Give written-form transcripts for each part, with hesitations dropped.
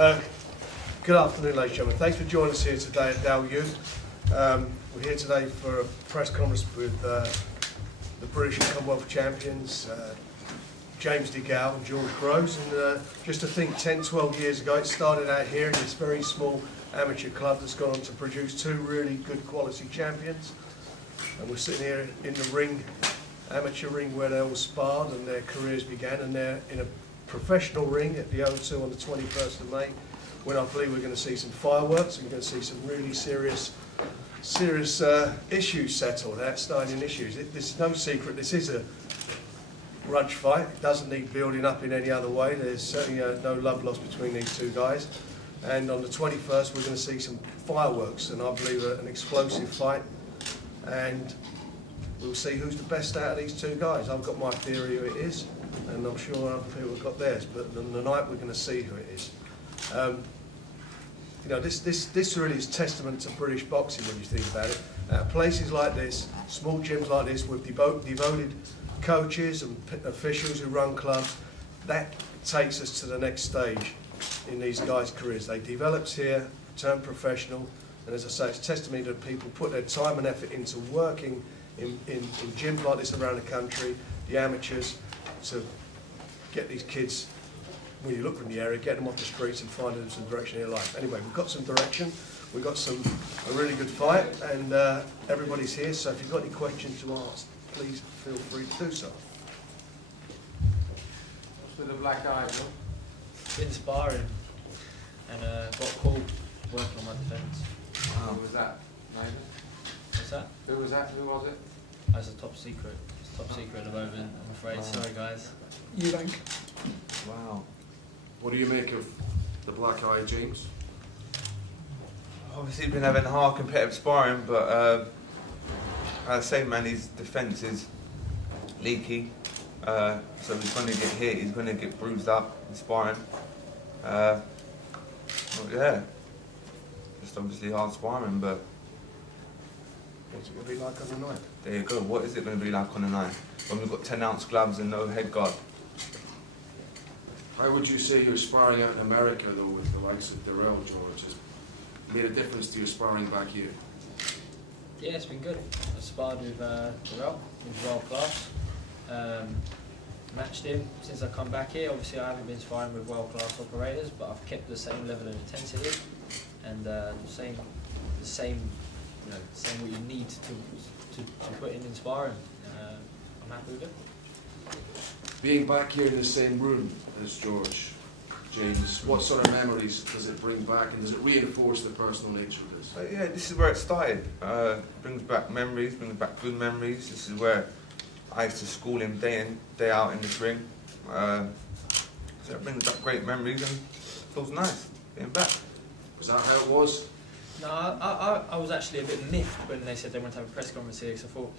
Good afternoon, ladies and gentlemen. Thanks for joining us here today at DeGale. We're here today for a press conference with the British and Commonwealth champions, James DeGale and George Groves. And just to think, 10, 12 years ago, it started out here in this very small amateur club that's gone on to produce two really good quality champions. And we're sitting here in the ring, amateur ring, where they all sparred and their careers began, and they're in a professional ring at the O2 on the 21st of May, when I believe we're going to see some fireworks and we're going to see some really serious issues settled, outstanding issues. There's no secret, this is a grudge fight. It doesn't need building up in any other way. There's certainly no love lost between these two guys. And on the 21st we're going to see some fireworks, and I believe an explosive fight, and we'll see who's the best out of these two guys. I've got my theory who it is, and I'm sure other people have got theirs, but on the night we're going to see who it is. You know, this really is testament to British boxing when you think about it. Places like this, small gyms like this, with devoted coaches and officials who run clubs, that takes us to the next stage in these guys' careers. They developed here, turned professional, and as I say, it's testimony that people put their time and effort into working in gyms like this around the country, the amateurs, to get these kids, when you look from the area, get them off the streets and find them some direction in their life. Anyway, we've got some direction, we've got a really good fight, and everybody's here, so if you've got any questions to ask, please feel free to do so. What's with the black eye, no? Been sparring and got called working on my defence. Who was that? Neither? What's that? Who was that? Who was it? That's a top secret. It's top secret at the moment, I'm afraid. Wow. Sorry guys. Eubank. Wow. What do you make of the black eye, James? Obviously he's been having hard competitive sparring, but as I say, man, his defence is leaky, so he's going to get hit, he's going to get bruised up in sparring. Well, yeah, just obviously hard sparring, but What's it going to be like on the night? there you go. What is it going to be like on the night when we've got 10-ounce gloves and no head guard? How would you say your sparring out in America, though, with the likes of DeGale, George, has made a difference to your sparring back here? Yeah, it's been good. I sparred with DeGale, he's world class. Matched him since I come back here. Obviously I haven't been sparring with world class operators, but I've kept the same level of intensity and the same what you need to put in sparring. I'm happy with it. Being back here in the same room as George, James, what sort of memories does it bring back, and does it reinforce the personal nature of this? Yeah, this is where it started. Brings back memories, brings back good memories. This is where I used to school him day in, day out in this ring. So it brings back great memories and feels nice being back. Was that how it was? No, I was actually a bit miffed when they said they wanted to have a press conference here, because I thought,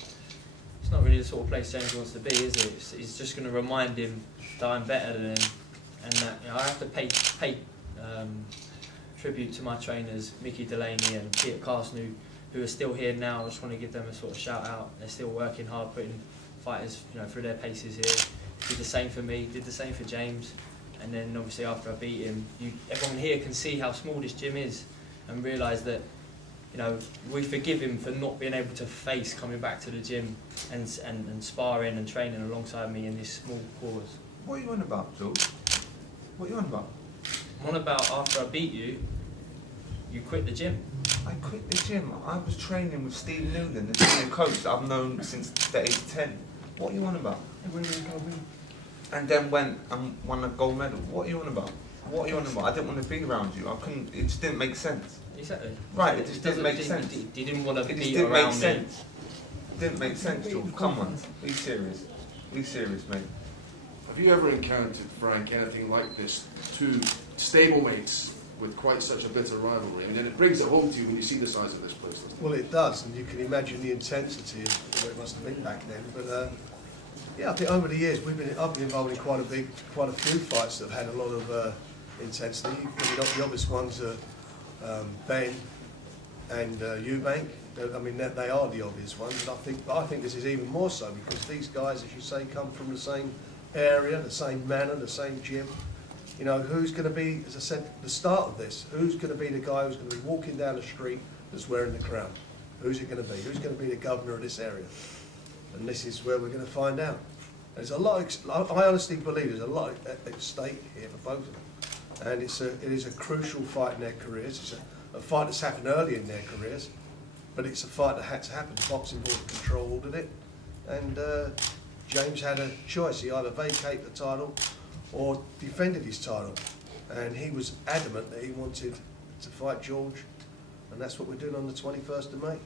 it's not really the sort of place James wants to be, is it? It's just going to remind him that I'm better than him, and that, you know, I have to pay tribute to my trainers, Mickey Delaney and Peter Carson, who are still here now. I just want to give them a sort of shout out. They're still working hard, putting fighters, you know, through their paces here. Did the same for me, did the same for James, and then obviously after I beat him, everyone here can see how small this gym is, and realise that, you know, we forgive him for not being able to face coming back to the gym and sparring and training alongside me in this small quarters. What are you on about, George? What are you on about? I'm on about after I beat you, you quit the gym. I quit the gym. I was training with Steve Newland, the senior coach that I've known since the age of 10. What are you on about? And then went and won a gold medal. What are you on about? What are you on about? I didn't want to be around you. I couldn't. It just didn't make sense. Exactly. Right. It just didn't make sense. He didn't want to It just be didn't make around me. sense. It didn't make sense, George. Come on. Be serious. Be serious, mate. Have you ever encountered, Frank, anything like this? Two stablemates with quite such a bitter rivalry. I mean, and it brings it home to you when you see the size of this place. Well, it does, and you can imagine the intensity of what it must have been back then. But yeah, I think over the years I've been involved in quite a few fights that have had a lot of intensity. The obvious ones are Ben and Eubank. I mean, they are the obvious ones, and I think this is even more so because these guys, as you say, come from the same area, the same manor, the same gym. You know, who's going to be, as I said, the start of this, who's going to be the guy who's going to be walking down the street that's wearing the crown? Who's it going to be? Who's going to be the governor of this area? And this is where we're going to find out. There's a lot, I honestly believe there's a lot at stake here for both of them. And it is a crucial fight in their careers. It's a fight that's happened early in their careers, but it's a fight that had to happen. The Boxing Board of Control ordered it, and James had a choice. He either vacated the title or defended his title, and he was adamant that he wanted to fight George, and that's what we're doing on the 21st of May.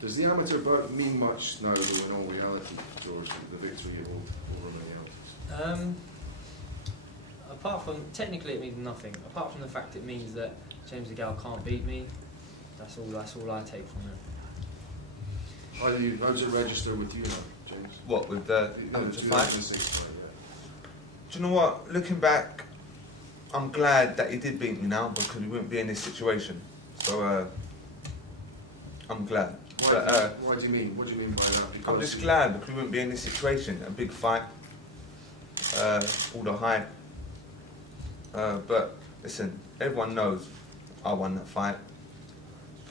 Does the amateur bout mean much now, though, in all reality, George, the victory over Miguel? Apart from, technically it means nothing. Apart from the fact it means that James DeGale can't beat me, that's all I take from it. How does it register with you now, James? What, with the amateur fight? 2006 fight, Do you know what? Looking back, I'm glad that he did beat me now because we wouldn't be in this situation. So I'm glad. What do you mean? What do you mean by that? Because I'm just glad because we wouldn't be in this situation. A big fight, all the hype. But listen, everyone knows I won that fight.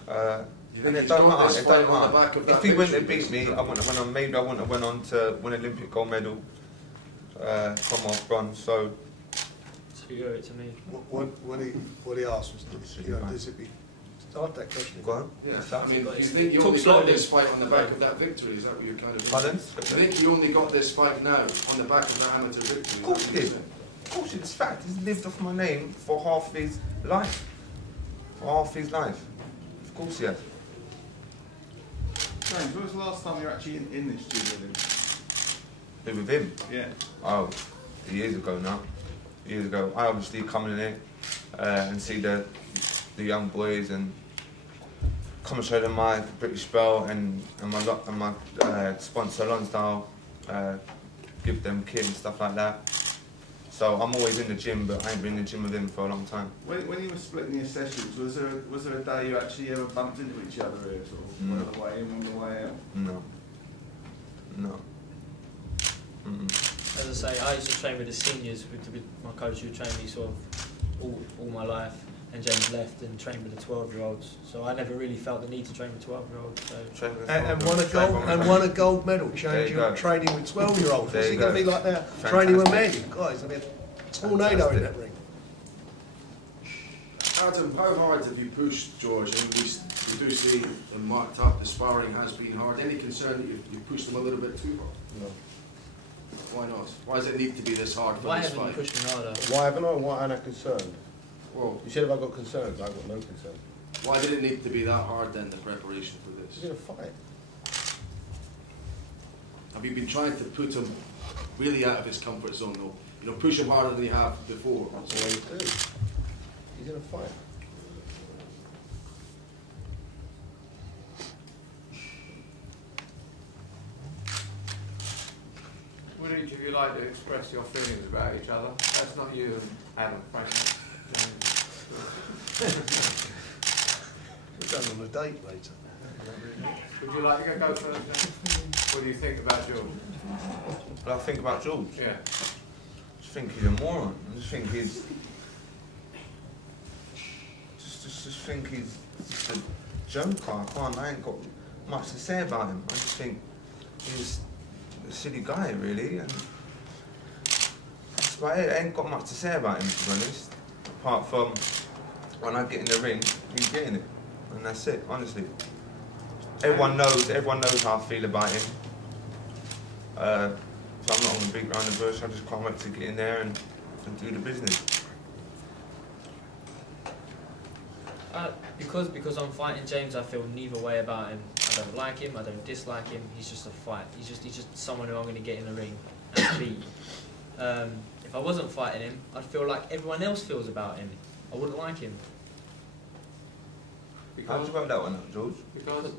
And it don't matter. It don't matter. If he wouldn't have beat me, I wouldn't have went on. Maybe I wouldn't have went on to win an Olympic gold medal, come off bronze. So You owe it to me. What he asked was, does it be? Start that question. Go on. Yeah. What's that? I mean, do you think you Talk only got slowly. this fight on the back of that victory? Is that what you're kind of? Pardon? Do you think you only got this fight now on the back of that amateur victory? Of course he did. Of course, it's fact. He's lived off my name for half of his life. For half his life. Of course he has. James, when was the last time you were actually in this studio with him? Who, with him? Yeah. Oh, years ago now. Years ago. I obviously come in here and see the young boys and come and show them my British belt and my sponsor Lonsdale, give them kit and stuff like that. So I'm always in the gym, but I ain't been in the gym with him for a long time. When you were splitting your sessions, was there a day you actually ever bumped into each other here, sort of, No. one the way in, one the way out? No. No. As I say, I used to train with the seniors, with my coach who trained me sort of all my life, and James left and trained with the 12-year-olds. So I never really felt the need to train with 12-year-olds. So. And won a gold medal, training with 12-year-olds. What's he going to be like now? Training with men? God, he's going to be a tornado in that ring. Adam, how hard have you pushed George? I mean, we do see him marked up. The sparring has been hard. Any concern that you've pushed him a little bit too hard? No. Why not? Why does it need to be this hard for Why this haven't you fight? pushed me harder? Why haven't I? Why am I concerned? Well, You said if I got concerns, I got no concern. why did it need to be that hard then, the preparation for He's this? in a fight. Have you been trying to put him really out of his comfort zone though? You know, push him harder than you have before? That's all you do. He's in a fight. Would each of you like to express your feelings about each other? That's not you and Adam, frankly. We're going on a date later. Would you like to go first? What do you think about George? But I think about George. Yeah. I just think he's a moron. I just think he's... Just think he's just a joker. I ain't got much to say about him. I just think he's a silly guy, really. And that's about it. I ain't got much to say about him, to be honest. Apart from when I get in the ring, he's getting it. And that's it, honestly. Everyone knows how I feel about him. So I'm not going to beat around the bush. I just can't wait to get in there and do the business. Because I'm fighting James, I feel neither way about him. I don't like him, I don't dislike him. He's just a fight. He's just someone who I'm going to get in the ring and beat. If I wasn't fighting him, I'd feel like everyone else feels about him. I wouldn't like him. How did you work that one out, George? Because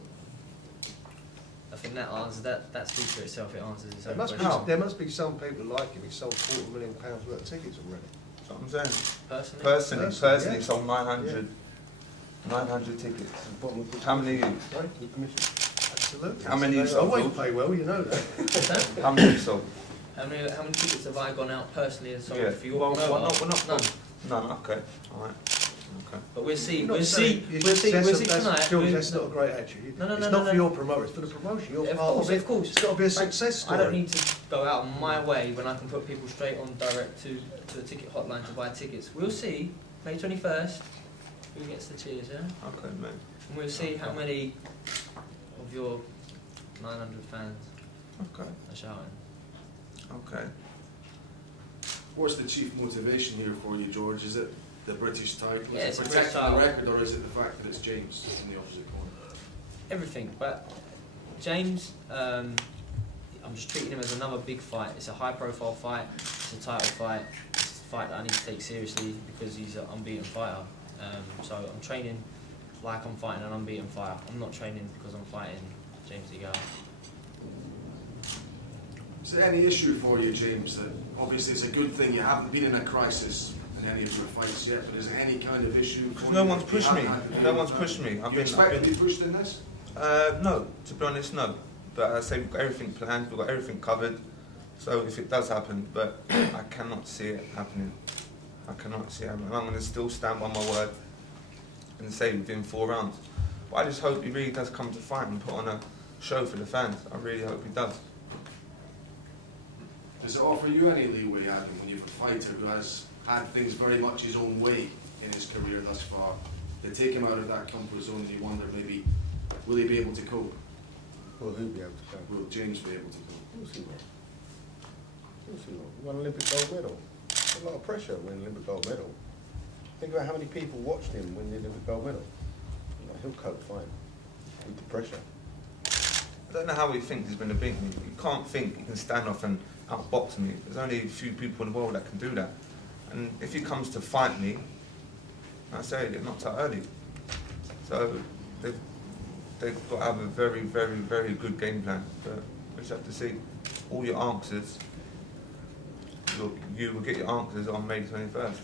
I think that answers that speaks for itself. It answers its There own must, question. be, there must be some people like him. He sold £40 million worth of tickets already. That's what I'm saying. Personally, Personally, yeah. sold 900 tickets. How many you? Right? With commission. Absolutely. How many you I sold, won't George? pay well, you know that. How many you sold? How many tickets have I gone out personally and sold Yeah. for your Well, promoter? we're not. None. None. Okay. All right. Okay. But we'll see. You're not We'll saying- see. you- We'll see. that's We'll a- see that's- tonight. George, We'll- that's not a great attitude. No, no, it's no, not no, for no. your promoter, it's for the promotion. You're Of part course, of it. of course. It's got to be a success story. I don't need to go out of my way when I can put people straight on direct to the ticket hotline to buy tickets. We'll see, May 21st, who gets the cheers, yeah? Okay, mate. And we'll see how many of your 900 fans Okay. are shouting. Okay. What's the chief motivation here for you, George? Is it the British title? Yeah, Is it's it a protecting British the title. record, or is it the fact that it's James in the opposite corner? Everything, but James, I'm just treating him as another big fight. It's a high-profile fight. It's a title fight. It's a fight that I need to take seriously because he's an unbeaten fighter. So I'm training like I'm fighting an unbeaten fighter. I'm not training because I'm fighting James DeGale. Is there any issue for you, James, that obviously it's a good thing you haven't been in a crisis in any of your fights yet, but is there any kind of issue for Because you? no one's that pushed you me. haven't had to No deal one's with pushed me. that? You expect to be pushed in this? No, to be honest, no. But I say we've got everything planned, we've got everything covered. So if it does happen, but I cannot see it happening. I cannot see it happening. And I'm going to still stand by my word and say within 4 rounds. But I just hope he really does come to fight and put on a show for the fans. I really hope he does. Does it offer you any leeway, Adam, when you have a fighter who has had things very much his own way in his career thus far? They take him out of that comfort zone and you wonder maybe, will he be able to cope? Will who be able to go? Will James be able to cope? Of course he will. Of course he will. He won an Olympic gold medal. There's a lot of pressure winning an Olympic gold medal. Think about how many people watched him win the Olympic gold medal. You know, he'll cope fine with the pressure. I don't know how he thinks he's going to beat me. You can't think he can stand off and outbox me. There's only a few people in the world that can do that. And if he comes to fight me, I say get knocked out early. So they've got to have a very, very, very good game plan. But we just have to see all your answers. You will get your answers on May 21st.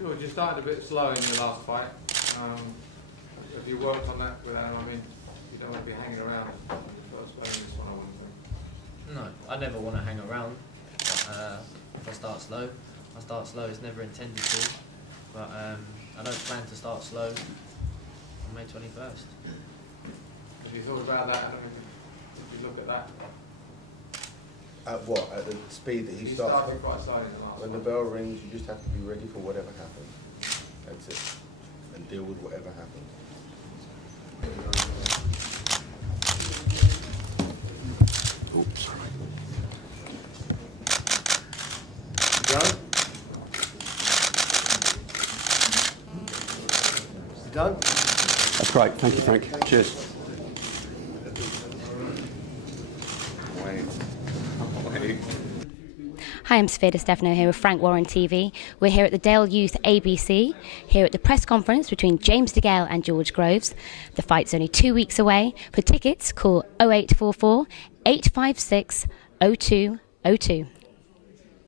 George, you started a bit slow in your last fight. Have you worked on that with Adam? I mean, you don't want to be hanging around first slow in this one, I wouldn't think. No, I never want to hang around. If I start slow, I start slow. It's never intended to. But I don't plan to start slow on May 21st. Have you thought about that, Adam? Did you look at that? At what? At the speed that he You starts? started quite slow in the last When the fight. bell rings, you just have to be ready for whatever happens. That's it. And deal with whatever happens. Oops, sorry. Done? Done? That's great. Thank you, Frank. Cheers. Hi, I'm Sophia Stefano here with Frank Warren TV. We're here at the Dale Youth ABC, here at the press conference between James DeGale and George Groves. The fight's only 2 weeks away. For tickets, call 0844 856 0202.